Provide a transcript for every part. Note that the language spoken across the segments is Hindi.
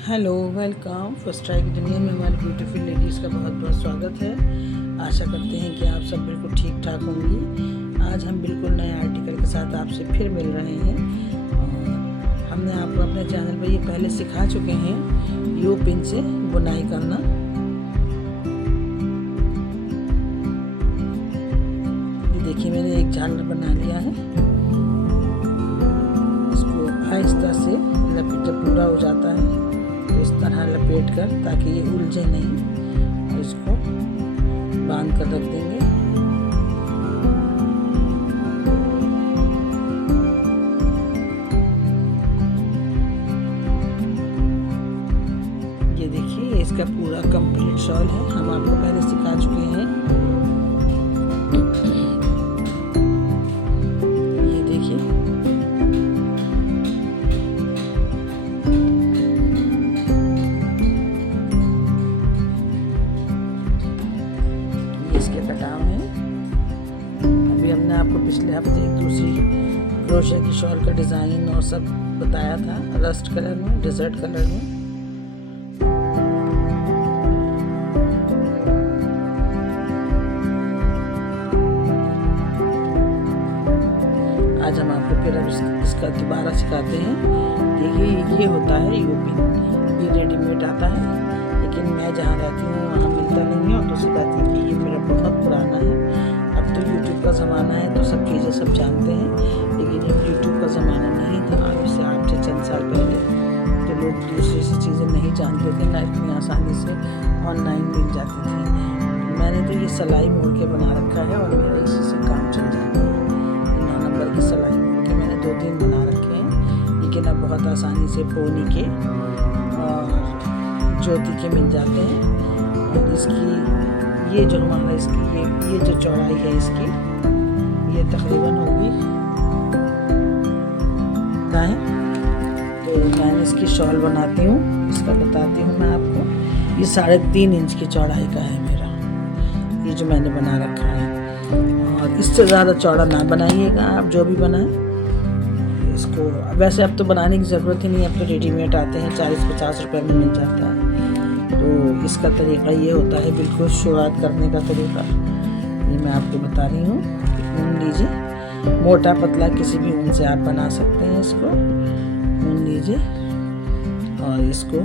Hello, welcome. फर्स्ट ट्राई की दुनिया में हमारी ब्यूटीफुल लेडीज़ का बहुत बहुत स्वागत है। आशा करते हैं कि आप सब बिल्कुल ठीक ठाक होंगी। आज हम बिल्कुल नए आर्टिकल के साथ आपसे फिर मिल रहे हैं और हमने आपको अपने चैनल पर ये पहले सिखा चुके हैं यू पिन से बुनाई करना। ये देखिए, मैंने एक झालर बना लिया है। इसको आहिस्ता से जब पूरा हो जाता है तो इस तरह लपेट कर, ताकि ये उलझे नहीं, और इसको बांध कर रख देंगे। ये देखिए, इसका पूरा कंप्लीट शॉल है। हम आपको पहले सिखा चुके हैं। ये देखिए, इसके कटाव हैं। अभी हमने आपको पिछले हफ्ते एक दूसरी क्रोशे की शॉल का डिज़ाइन और सब बताया था, रस्ट कलर में, डेजर्ट कलर में। आज हम आपको फिर इसका दोबारा सिखाते हैं। देखिए, ये होता है यू पिन। ये रेडीमेड आता है, लेकिन मैं जहाँ रहती हूँ वहाँ मिलता नहीं है, और दूसरी बात है कि ये मेरा बहुत पुराना है। अब तो यूट्यूब का ज़माना है तो सब चीज़ें सब जानते हैं, लेकिन जब यूट्यूब का ज़माना नहीं था, अब से 8 से 10 साल पहले, तो लोग दूसरी सी चीज़ें नहीं जानते थे, ना इतनी आसानी से ऑनलाइन मिल जाती थी। मैंने तो ये सिलाई मोड़ के बना रखा है और मेरा इसी से काम चल जाता है। 9 नंबर की सिलाई मोड़ के मैंने 2-3 बना रखे हैं, लेकिन अब बहुत आसानी से पोनी के और ज्योति के मिल जाते हैं। और इसकी ये जो हमारा इसकी ये जो चौड़ाई है इसकी, ये तकरीबन होगी दाएं। तो मैंने इसकी शॉल बनाती हूँ, इसका बताती हूँ मैं आपको। ये 3.5 इंच की चौड़ाई का है मेरा, ये जो मैंने बना रखा है। और इससे ज़्यादा चौड़ा ना बनाइएगा आप, जो भी बनाएं इसको। वैसे अब तो बनाने की ज़रूरत ही नहीं, अब तो रेडीमेड आते हैं, 40-50 रुपये में मिल जाता है। तो इसका तरीका ये होता है, बिल्कुल शुरुआत करने का तरीका ये मैं आपको बता रही हूँ। ऊन लीजिए, मोटा पतला किसी भी ऊन से आप बना सकते हैं। इसको ऊन लीजिए और इसको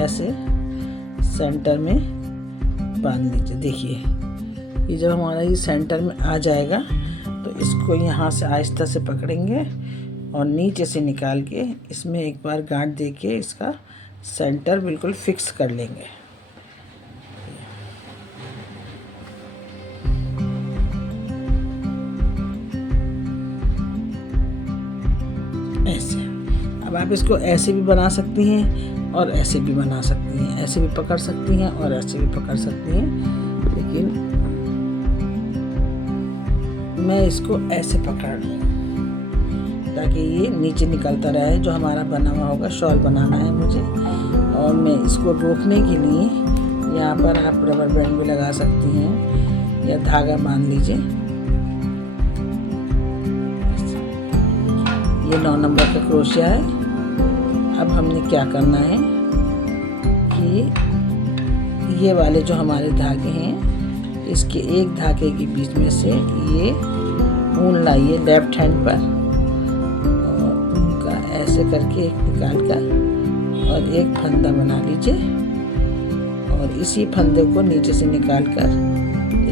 ऐसे सेंटर में बांध लीजिए। देखिए, ये जब हमारा ये सेंटर में आ जाएगा तो इसको यहाँ से आहिस्ता से पकड़ेंगे और नीचे से निकाल के इसमें एक बार गांठ दे के इसका सेंटर बिल्कुल फिक्स कर लेंगे। ऐसे। अब आप इसको ऐसे भी बना सकती हैं और ऐसे भी बना सकती हैं, ऐसे भी पकड़ सकती हैं और ऐसे भी पकड़ सकती हैं, लेकिन मैं इसको ऐसे पकड़ लूँ ताकि ये नीचे निकलता रहे। जो हमारा बना हुआ होगा, शॉल बनाना है मुझे, और मैं इसको रोकने के लिए यहाँ पर आप रबर बैंड भी लगा सकती हैं या धागा बांध लीजिए। ये 9 नंबर का क्रोशिया है। अब हमने क्या करना है कि ये वाले जो हमारे धागे हैं, इसके एक धागे के बीच में से ये ऊन लाइए लेफ्ट हैंड पर, और उनका ऐसे करके एक निकाल कर और एक फंदा बना लीजिए, और इसी फंदे को नीचे से निकाल कर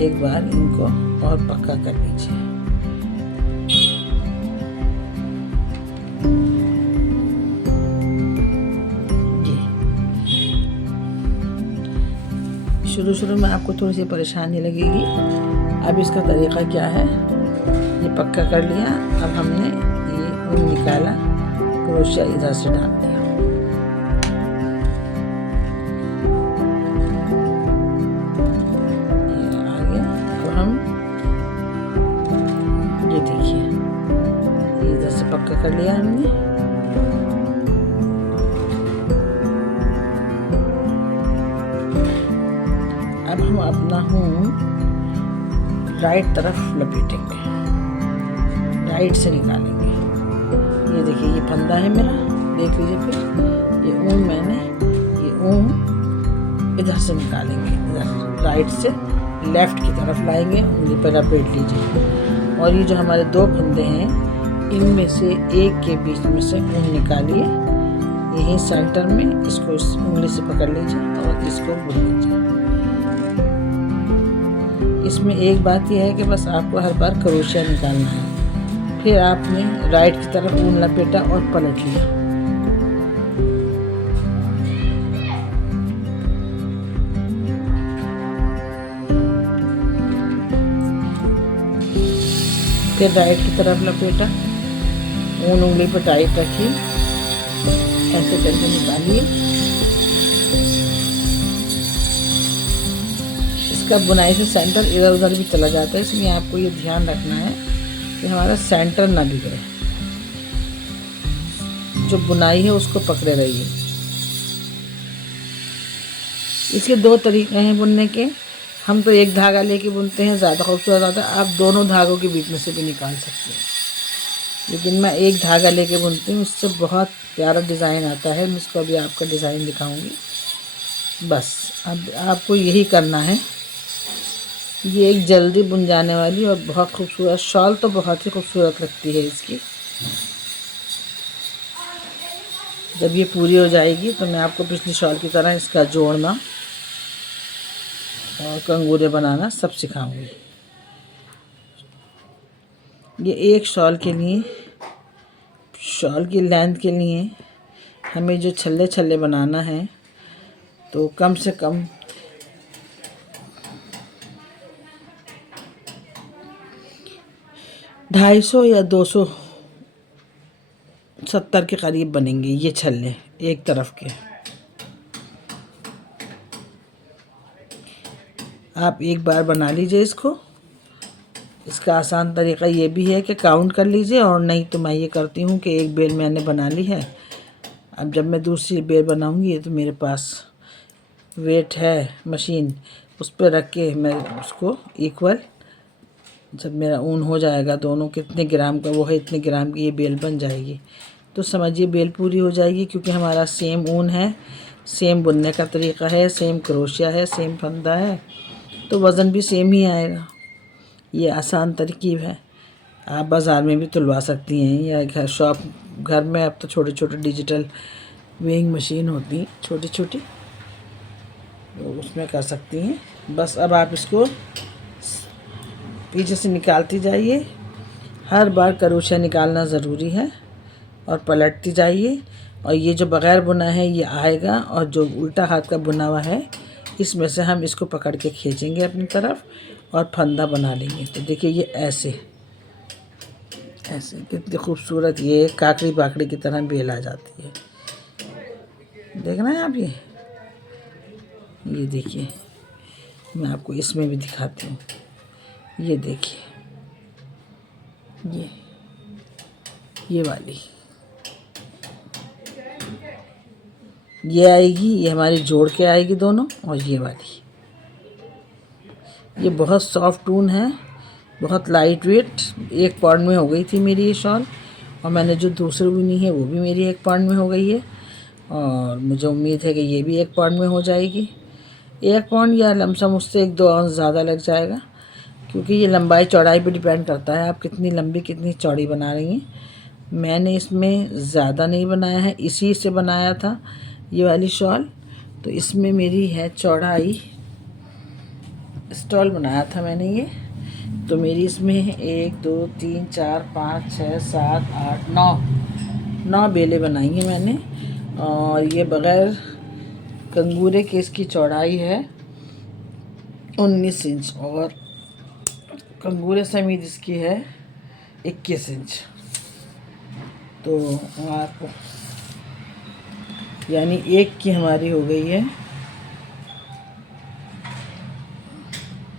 एक बार इनको और पक्का कर लीजिए। शुरू में आपको थोड़ी सी परेशानी लगेगी। अब इसका तरीका क्या है, ये पक्का कर लिया। अब हमने ये ऊन निकाला, क्रोशिया इधर से डाल दिया, ये आ गया। अब हम ये देखिए, इधर से पक्का कर लिया हमने। अब हम अपना ऊन राइट तरफ लपेटेंगे, राइट से निकालेंगे। ये देखिए, ये फंदा है मेरा, देख लीजिए। फिर ये ऊन मैंने ऊन इधर से निकालेंगे, इधर राइट से लेफ़्ट की तरफ लाएंगे, उंगली पर लपेट लीजिए और ये जो हमारे 2 फंदे हैं इनमें से एक के बीच में से ऊन निकालिए, यहीं सेंटर में इसको इस उंगली से पकड़ लीजिए और इसको बुन लीजिए। इसमें एक बात यह है कि बस आपको हर बार क्रोशिया निकालना है। फिर आपने राइट की तरफ ऊन लपेटा और पलट लिया। फिर राइट की तरफ लपेटा, ऊन उंगली पर टाइट रखिए, ऐसे करके निकालिए। इसका बुनाई से सेंटर इधर उधर भी चला जाता है, इसलिए आपको ये ध्यान रखना है कि हमारा सेंटर ना बिगड़े। जो बुनाई है उसको पकड़े रहिए। इसके 2 तरीके हैं बुनने के। हम तो एक धागा लेके बुनते हैं, ज़्यादा खूबसूरत आता है। आप दोनों धागों के बीच में से भी निकाल सकते हैं, लेकिन मैं एक धागा लेके बुनती हूँ, इससे बहुत प्यारा डिज़ाइन आता है। मैं इसको अभी आपका डिज़ाइन दिखाऊंगी। बस अब आपको यही करना है। ये एक जल्दी बुन जाने वाली और बहुत खूबसूरत शॉल तो बहुत ही खूबसूरत लगती है इसकी। जब ये पूरी हो जाएगी तो मैं आपको पिछली शॉल की तरह इसका जोड़ना और कंगूरे बनाना सब सिखाऊंगी। ये एक शॉल के लिए, शॉल की लेंथ के लिए हमें जो छल्ले छल्ले बनाना है तो कम से कम 250 या 270 के करीब बनेंगे ये छल्ले एक तरफ के। आप एक बार बना लीजिए इसको। इसका आसान तरीका ये भी है कि काउंट कर लीजिए, और नहीं तो मैं ये करती हूँ कि एक बेल मैंने बना ली है। अब जब मैं दूसरी बेल बनाऊँगी तो मेरे पास वेट है मशीन, उस पर रख के मैं उसको इक्वल, जब मेरा ऊन हो जाएगा दोनों कितने ग्राम का वो है इतने ग्राम की ये बेल बन जाएगी, तो समझिए बेल पूरी हो जाएगी। क्योंकि हमारा सेम ऊन है, सेम बुनने का तरीका है, सेम क्रोशिया है, सेम फंदा है, तो वज़न भी सेम ही आएगा। ये आसान तरकीब है। आप बाज़ार में भी तुलवा सकती हैं या घर में अब तो छोटे छोटे डिजिटल वेइंग मशीन होती हैं छोटी छोटी, तो उसमें कर सकती हैं। बस अब आप इसको पीछे से निकालती जाइए। हर बार क्रोशिया निकालना ज़रूरी है और पलटती जाइए। और ये जो बग़ैर बुना है ये आएगा, और जो उल्टा हाथ का बुना हुआ है इसमें से हम इसको पकड़ के खींचेंगे अपनी तरफ और फंदा बना लेंगे। तो देखिए ये ऐसे ऐसे कितनी खूबसूरत ये काकड़ी बाकड़ी की तरह बेल आ जाती है। देखना है आप ये देखिए, मैं आपको इसमें भी दिखाती हूँ। ये देखिए ये वाली ये आएगी, ये हमारी जोड़ के आएगी दोनों। और ये वाली ये बहुत सॉफ्ट ऊन है, बहुत लाइट वेट। 1 पाउंड में हो गई थी मेरी ये शॉल, और मैंने जो दूसरी बुनी है वो भी मेरी 1 पाउंड में हो गई है, और मुझे उम्मीद है कि ये भी 1 पाउंड में हो जाएगी। 1 पाउंड या लमसम उससे 1-2 आउंस ज़्यादा लग जाएगा, क्योंकि ये लंबाई चौड़ाई पे डिपेंड करता है आप कितनी लंबी कितनी चौड़ी बना रही हैं। मैंने इसमें ज़्यादा नहीं बनाया है, इसी से बनाया था ये वाली शॉल, तो इसमें मेरी है चौड़ाई, स्टॉल बनाया था मैंने ये, तो मेरी इसमें 1 2 3 4 5 6 7 8 9 बेलें बनाई हैं मैंने। और ये बग़ैर कंगूरे के इसकी चौड़ाई है 19 इंच, और कंगूरे समेत इसकी है 21 इंच। तो आपको यानी एक की हमारी हो गई है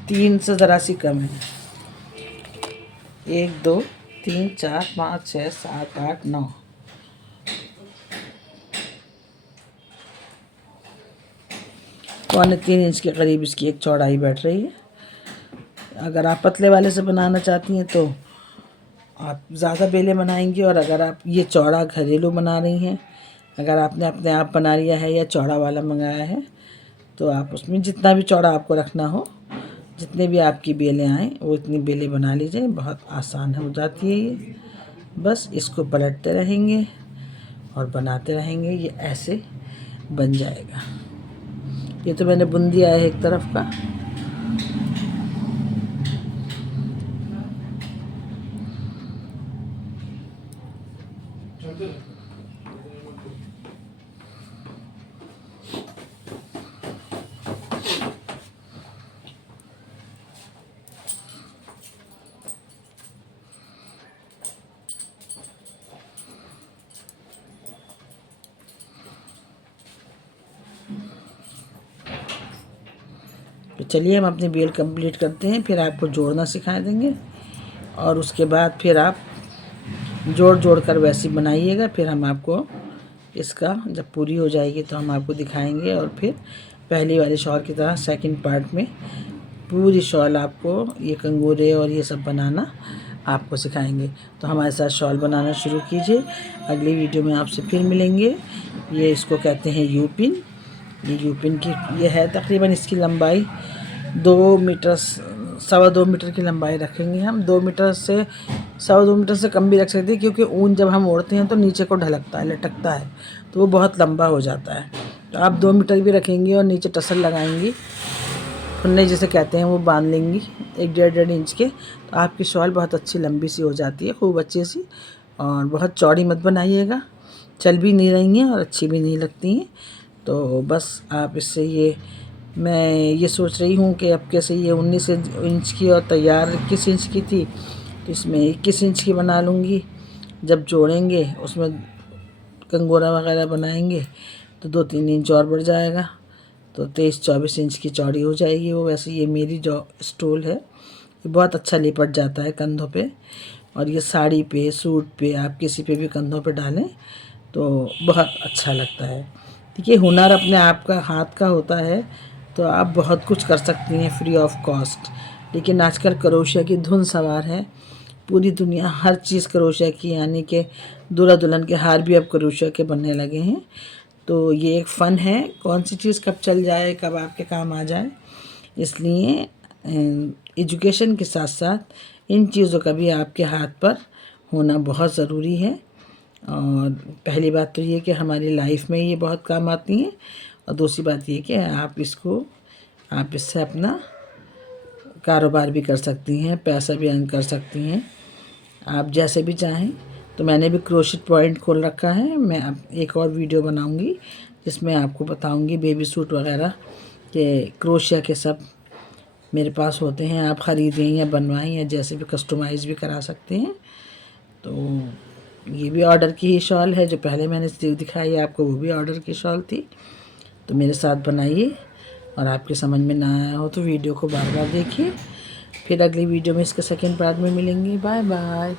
3 से ज़रा सी कम है। 1 2 3 4 5 6 7 8 9 3.25 इंच के करीब इसकी एक चौड़ाई बैठ रही है। अगर आप पतले वाले से बनाना चाहती हैं तो आप ज़्यादा बेलें बनाएंगी, और अगर आप ये चौड़ा घरेलू बना रही हैं अगर आपने अपने आप बना लिया है या चौड़ा वाला मंगाया है तो आप उसमें जितना भी चौड़ा आपको रखना हो, जितने भी आपकी बेलें आएँ वो इतनी बेलें बना लीजिए। बहुत आसान हो जाती है ये। बस इसको पलटते रहेंगे और बनाते रहेंगे, ये ऐसे बन जाएगा। ये तो मैंने बुन दिया है एक तरफ का। तो चलिए हम अपनी बेल कंप्लीट करते हैं, फिर आपको जोड़ना सिखा देंगे और उसके बाद फिर आप जोड़ कर वैसे बनाइएगा। फिर हम आपको इसका जब पूरी हो जाएगी तो हम आपको दिखाएंगे और फिर पहली वाली शॉल की तरह सेकंड पार्ट में पूरी शॉल आपको ये कंगूरे और ये सब बनाना आपको सिखाएंगे। तो हमारे साथ शॉल बनाना शुरू कीजिए। अगली वीडियो में आपसे फिर मिलेंगे। ये इसको कहते हैं यू पिन। ये यू पिन की ये है तकरीबन इसकी लंबाई 2 मीटर, 2.25 मीटर की लंबाई रखेंगे हम। 2 मीटर से 2.25 मीटर से कम भी रख सकते हैं, क्योंकि ऊन जब हम ओढ़ते हैं तो नीचे को ढलकता है, लटकता है, तो वो बहुत लंबा हो जाता है। तो आप 2 मीटर भी रखेंगी और नीचे टसल लगाएंगी, फुन्ने जिसे कहते हैं, वो बांध लेंगी 1-1.5 इंच के, तो आपकी शॉल बहुत अच्छी लंबी सी हो जाती है, खूब अच्छी सी। और बहुत चौड़ी मत बनाइएगा, चल भी नहीं रही हैं और अच्छी भी नहीं लगती हैं। तो बस आप इससे ये, मैं ये सोच रही हूँ कि अब कैसे ये 19 इंच की और तैयार 21 इंच की थी, तो इसमें 21 इंच की बना लूँगी। जब जोड़ेंगे उसमें कंगोरा वगैरह बनाएंगे तो 2-3 इंच और बढ़ जाएगा, तो 23-24 इंच की चौड़ी हो जाएगी वो। वैसे ये मेरी जो स्टोल है ये बहुत अच्छा लिपट जाता है कंधों पे, और ये साड़ी पे, सूट पे, आप किसी पे भी कंधों पे डालें तो बहुत अच्छा लगता है। देखिए, हुनर अपने आप का हाथ का होता है तो आप बहुत कुछ कर सकती हैं फ्री ऑफ कॉस्ट। लेकिन आजकल क्रोशिया की धुन सवार है, पूरी दुनिया हर चीज़ क्रोशिया की, यानी कि दूल्हा दुल्हन के हार भी अब क्रोशिया के बनने लगे हैं। तो ये एक फ़न है, कौन सी चीज़ कब चल जाए, कब आपके काम आ जाए। इसलिए एजुकेशन के साथ साथ इन चीज़ों का भी आपके हाथ पर होना बहुत ज़रूरी है। और पहली बात तो ये कि हमारी लाइफ में ये बहुत काम आती हैं, और दूसरी बात ये कि आप इससे अपना कारोबार भी कर सकती हैं, पैसा भी अर्न कर सकती हैं, आप जैसे भी चाहें। तो मैंने भी क्रोशेट पॉइंट खोल रखा है। मैं अब एक और वीडियो बनाऊंगी जिसमें आपको बताऊंगी बेबी सूट वगैरह के क्रोशिया के सब मेरे पास होते हैं, आप ख़रीदें या बनवाएं या जैसे भी कस्टमाइज़ भी करा सकते हैं। तो ये भी ऑर्डर की ही शॉल है, जो पहले मैंने दिखाई आपको वो भी ऑर्डर की शॉल थी। तो मेरे साथ बनाइए, और आपके समझ में ना आया हो तो वीडियो को बार बार देखिए। फिर अगली वीडियो में इसके सेकंड पार्ट में मिलेंगे। Bye bye.